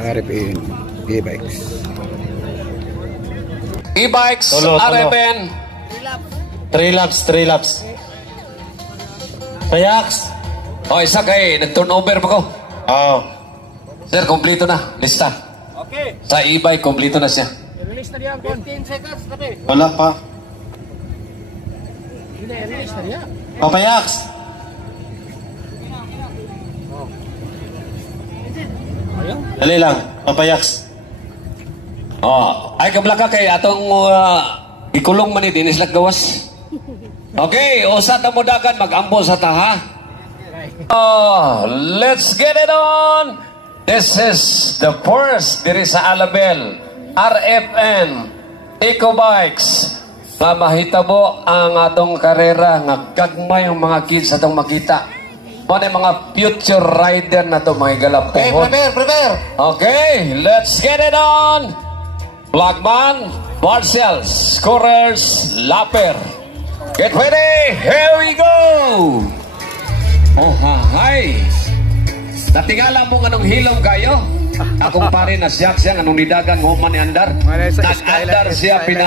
RFN e-bikes. E-bikes, RFN. 3 laps. Payaks. O, isa kay, nag-turnover pa ko. Oo. Sir, kompleto na. Lista. Okay. Sa e-bike, kompleto na siya. Release na diyan. 15 seconds na pe. Wala pa. Hindi, release na diyan. Papayaks. Dali lang. Papayaks. Oh, ay kablaka kay atong ikulong man ni dinis gawas. Okay, usa ta mo dagan mag-ambo sa taha. Oh, let's get it on. This is the first diri sa Alabel RFN Ecobikes. Mahitabo ang atong karera nga gagmay yung mga kids atong makita. Ano yung mga future rider na to mga galapuhon. Okay, prepare. Okay, let's get it on. Flagman, Marcel, Scorers, Lapper. Get ready, here we go. Oh, hi. Natingala mo nga nung hilom kayo? Akong pare na siya anong nidagang human ni Andar. Nag-andar siya pinag...